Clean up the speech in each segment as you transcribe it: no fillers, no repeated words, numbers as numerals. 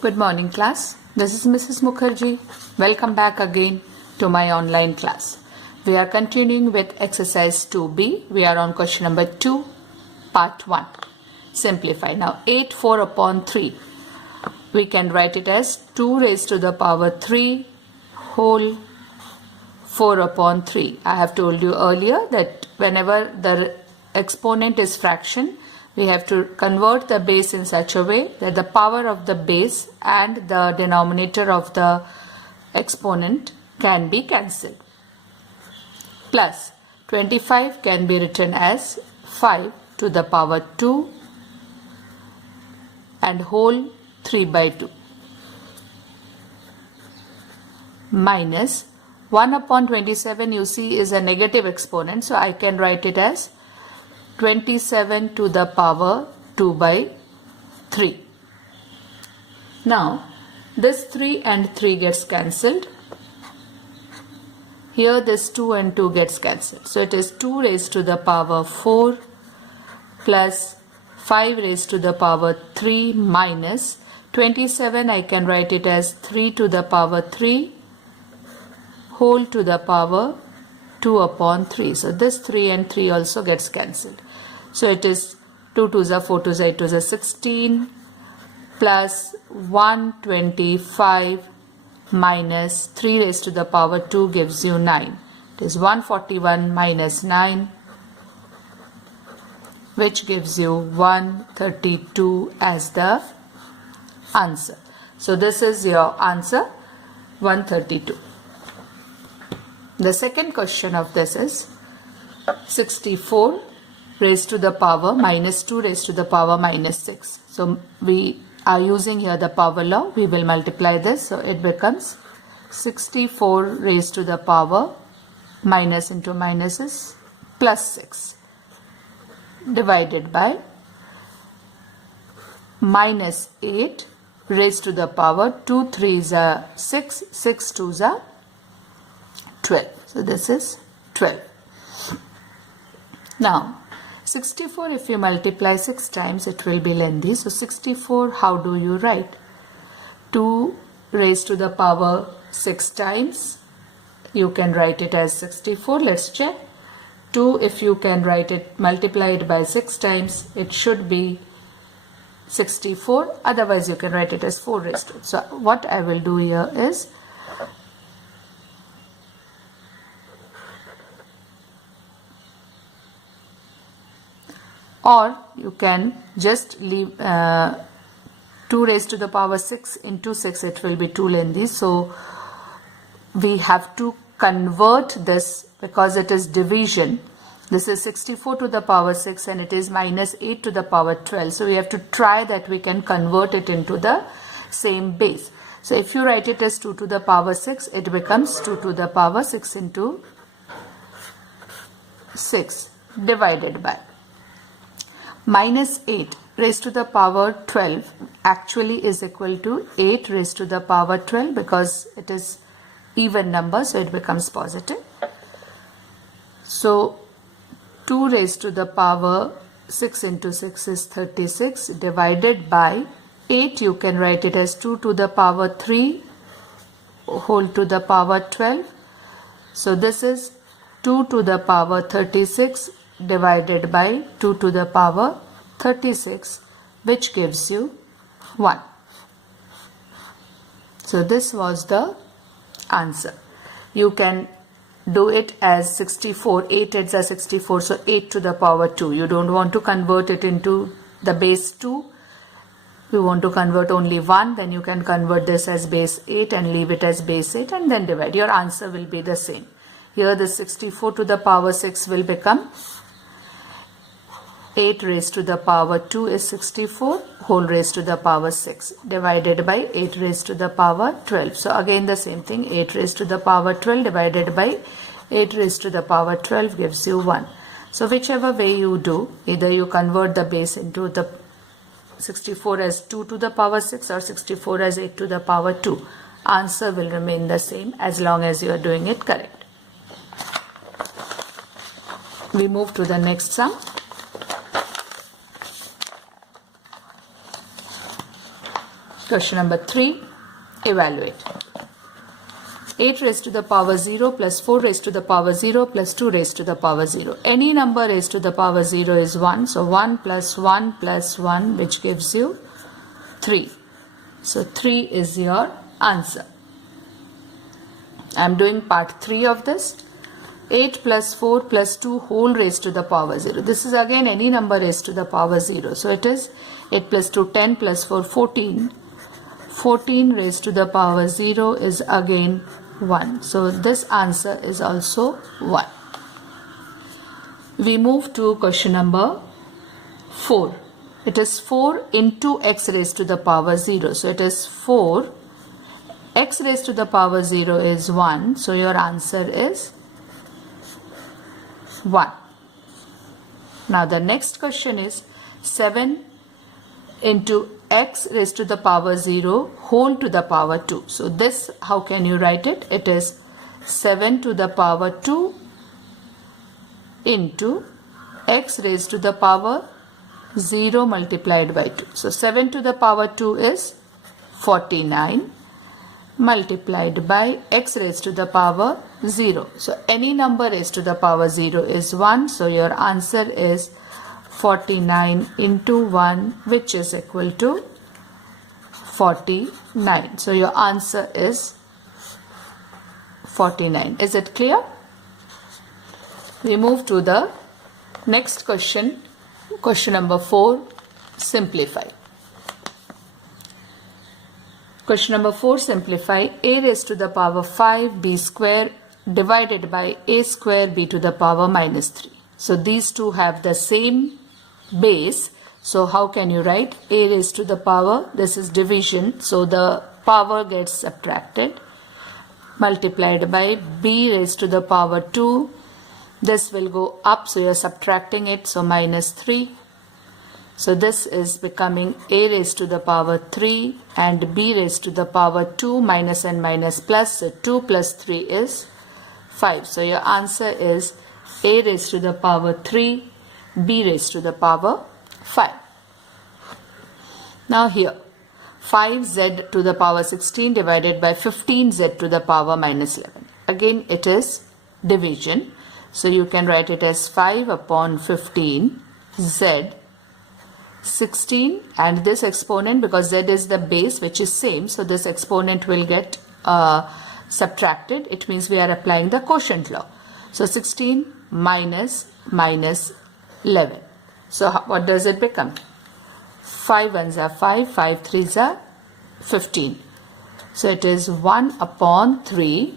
Good morning, class. This is Mrs. Mukherjee. Welcome back again to my online class. We are continuing with exercise 2b. We are on question number 2, part 1. Simplify. Now, 8 4 upon 3. We can write it as 2 raised to the power 3 whole 4 upon 3. I have told you earlier that whenever the exponent is fraction, we have to convert the base in such a way that the power of the base and the denominator of the exponent can be cancelled. Plus 25 can be written as 5 to the power 2 and whole 3 by 2 minus 1 upon 27 you see is a negative exponent, so I can write it as 27 to the power 2 by 3. Now this 3 and 3 gets cancelled. Here this 2 and 2 gets cancelled. So it is 2 raised to the power 4 plus 5 raised to the power 3 minus 27. I can write it as 3 to the power 3 whole to the power 2 upon 3. So this 3 and 3 also gets cancelled. So it is 2 2s are 4 2s are 8 2s are 16 plus 125 minus 3 raised to the power 2 gives you 9. It is 141 minus 9, which gives you 132 as the answer. So this is your answer, 132. The second question of this is 64 raised to the power minus 2 raised to the power minus 6. So we are using here the power law. We will multiply this. So it becomes 64 raised to the power minus into minus is plus 6 divided by minus 8 raised to the power 2 3s are 6, 6 2s are 12. So this is 12. Now 64, if you multiply 6 times, it will be lengthy. So 64, how do you write? 2 raised to the power 6 times. You can write it as 64. Let's check. 2, if you can write it, multiply it by 6 times, it should be 64. Otherwise, you can write it as 4 raised to. So what I will do here is, or you can just leave 2 raised to the power 6 into 6, it will be too lengthy. So we have to convert this because it is division. This is 64 to the power 6 and it is minus 8 to the power 12. So we have to try that we can convert it into the same base. So if you write it as 2 to the power 6, it becomes 2 to the power 6 into 6 divided by minus 8 raised to the power 12 actually is equal to 8 raised to the power 12 because it is even number, so it becomes positive. So 2 raised to the power 6 into 6 is 36 divided by 8. You can write it as 2 to the power 3 whole to the power 12. So this is 2 to the power 36 divided by 2 to the power 36, which gives you 1. So this was the answer. You can do it as 64. 8 8s are 64, so 8 to the power 2. You don't want to convert it into the base 2. You want to convert only 1, then you can convert this as base 8 and leave it as base 8 and then divide. Your answer will be the same. Here the 64 to the power 6 will become 8 raised to the power 2 is 64 whole raised to the power 6 divided by 8 raised to the power 12. So again the same thing, 8 raised to the power 12 divided by 8 raised to the power 12 gives you 1. So whichever way you do, either you convert the base into the 64 as 2 to the power 6 or 64 as 8 to the power 2. Answer will remain the same as long as you are doing it correct. We move to the next sum. Question number 3. Evaluate. 8 raised to the power 0 plus 4 raised to the power 0 plus 2 raised to the power 0. Any number raised to the power 0 is 1. So 1 plus 1 which gives you 3. So 3 is your answer. I am doing part 3 of this. 8 plus 4 plus 2 whole raised to the power 0. This is again any number raised to the power 0. So it is 8 plus 2 10 plus 4 14. 14 raised to the power 0 is again 1. So this answer is also 1. We move to question number 4. It is 4 into x raised to the power 0. So it is 4. X raised to the power 0 is 1. So your answer is 1. Now the next question is 7 into x raised to the power 0 whole to the power 2. So this, how can you write it? It is 7 to the power 2 into x raised to the power 0 multiplied by 2. So 7 to the power 2 is 49 multiplied by x raised to the power 0. So any number raised to the power 0 is 1. So your answer is 49 into 1, which is equal to 49. So your answer is 49. Is it clear? We move to the next question. Question number 4. Simplify. Question number 4. Simplify. A raised to the power 5 b square divided by a square b to the power minus 3. So these two have the same base. So how can you write? A raised to the power, this is division, so the power gets subtracted, multiplied by b raised to the power 2. This will go up, so you are subtracting it, so minus 3. So this is becoming a raised to the power 3 and b raised to the power 2, minus and minus plus. So 2 plus 3 is 5. So your answer is a raised to the power 3, b raised to the power 5. Now here 5z to the power 16 divided by 15z to the power minus 11. Again it is division. So you can write it as 5 upon 15 z 16, and this exponent, because z is the base which is same, so this exponent will get subtracted. It means we are applying the quotient law. So 16 minus 11. So what does it become? 5 ones are 5, 5 threes are 15. So it is 1 upon 3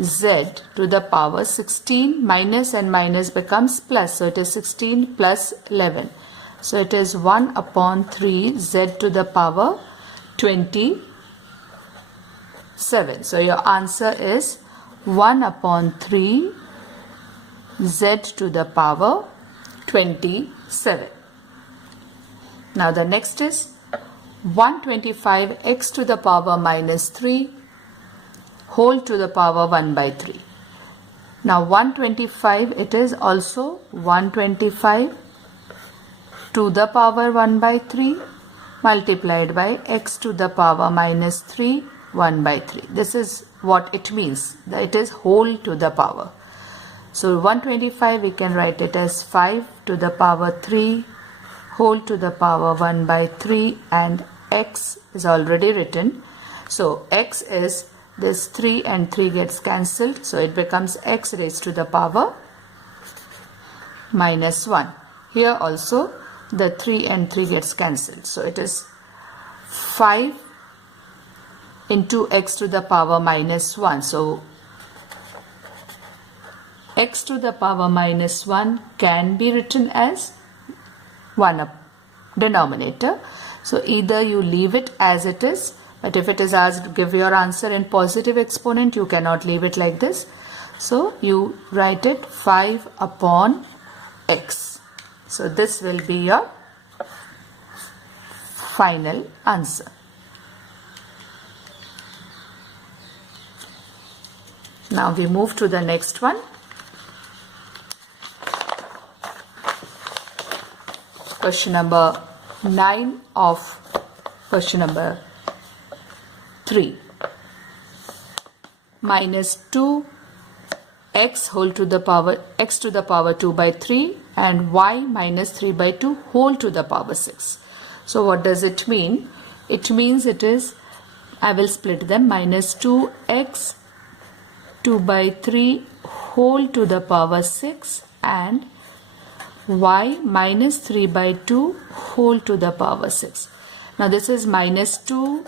z to the power 16, minus and minus becomes plus. So it is 16 plus 11. So it is 1 upon 3 z to the power 27. So your answer is 1 upon 3 z to the power 27. Now the next is 125x to the power minus 3 whole to the power 1 by 3. Now 125, it is also 125 to the power 1 by 3 multiplied by x to the power minus 3 1 by 3. This is what it means. It is whole to the power. So 125 we can write it as 5 to the power 3 whole to the power 1 by 3, and x is already written. So x is this 3 and 3 gets cancelled. So it becomes x raised to the power minus 1. Here also the 3 and 3 gets cancelled. So it is 5 into x to the power minus 1. So x to the power minus 1 can be written as 1 up denominator. So either you leave it as it is, but if it is asked to give your answer in positive exponent, you cannot leave it like this. So you write it 5 upon x. So this will be your final answer. Now we move to the next one. Question number 9 of Question number 3. Minus 2x whole to the power x to the power 2 by 3 and y minus 3 by 2 whole to the power 6. So what does it mean? It means it is, I will split them, minus 2x 2 by 3 whole to the power 6 and y minus 3 by 2 whole to the power 6. Now this is minus 2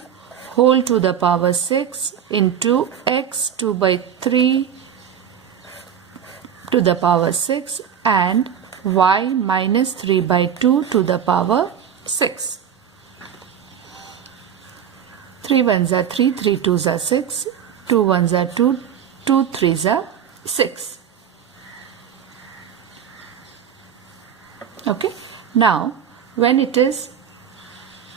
whole to the power 6 into x 2 by 3 to the power 6 and y minus 3 by 2 to the power 6. 3 ones are 3, 3 twos are 6, 2 ones are 2, 2 threes are 6. Okay. Now when it is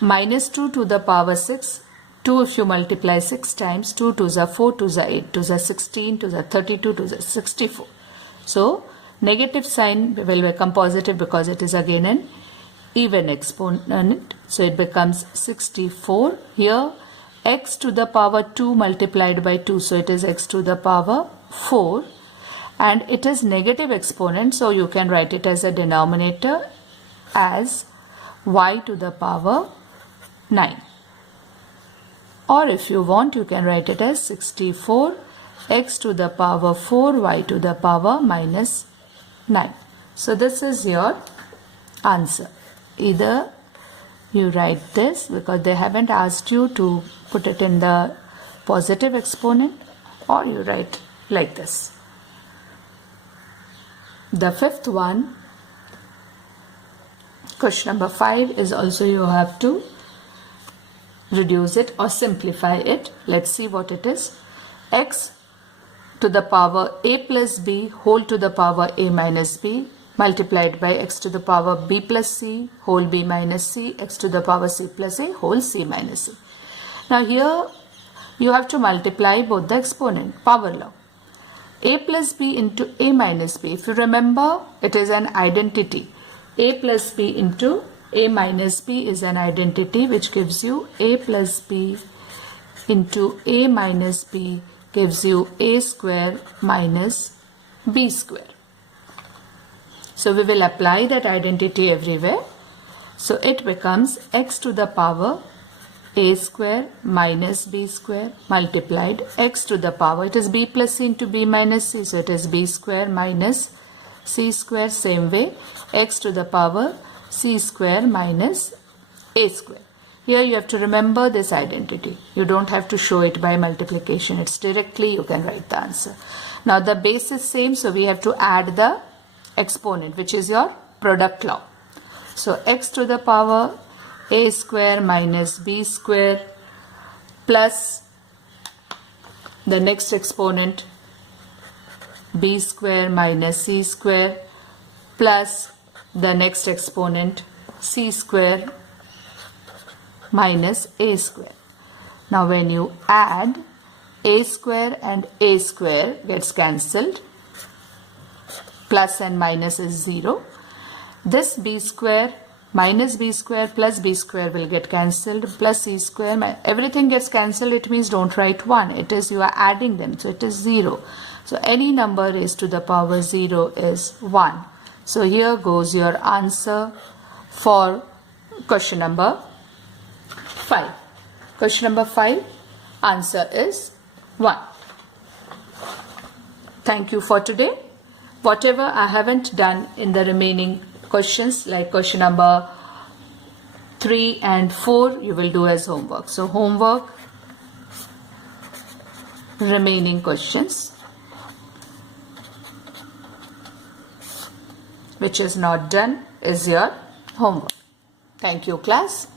minus 2 to the power 6, 2 if you multiply 6 times, 2 twos are 4, 2s are 8, 2s are 16, 2s are 32, 2s are 64. So negative sign will become positive because it is again an even exponent. So it becomes 64. Here x to the power 2 multiplied by 2. So it is x to the power 4. And it is negative exponent. So you can write it as a denominator as y to the power 9. Or if you want, you can write it as 64 x to the power 4 y to the power minus 9. So this is your answer. Either you write this because they haven't asked you to put it in the positive exponent, or you write like this. The fifth one, question number 5, is also you have to reduce it or simplify it. Let's see what it is. X to the power a plus b whole to the power a minus b multiplied by x to the power b plus c whole b minus c x to the power c plus a whole c minus c. Now here you have to multiply both the exponent, power law. A plus b into a minus b. If you remember, it is an identity. A plus b into a minus b is an identity which gives you a plus b into a minus b gives you a square minus b square. So we will apply that identity everywhere. So it becomes x to the power a square minus b square multiplied x to the power, it is b plus c into b minus c, so it is b square minus c square. Same way, x to the power c square minus a square. Here you have to remember this identity. You don't have to show it by multiplication. It's directly you can write the answer. Now the base is same, so we have to add the exponent, which is your product law. So x to the power a square minus b square plus the next exponent b square minus c square plus the next exponent c square minus a square. Now when you add, a square and a square gets cancelled, plus and minus is 0. This b square minus b square plus b square will get cancelled, plus c square, everything gets cancelled. It means don't write 1, it is you are adding them, so it is 0. So any number raised to the power 0 is 1. So here goes your answer for question number 5. Question number 5, answer is 1. Thank you for today. Whatever I haven't done in the remaining questions, like question number 3 and 4, you will do as homework. So homework, remaining questions which is not done is your homework. Thank you, class.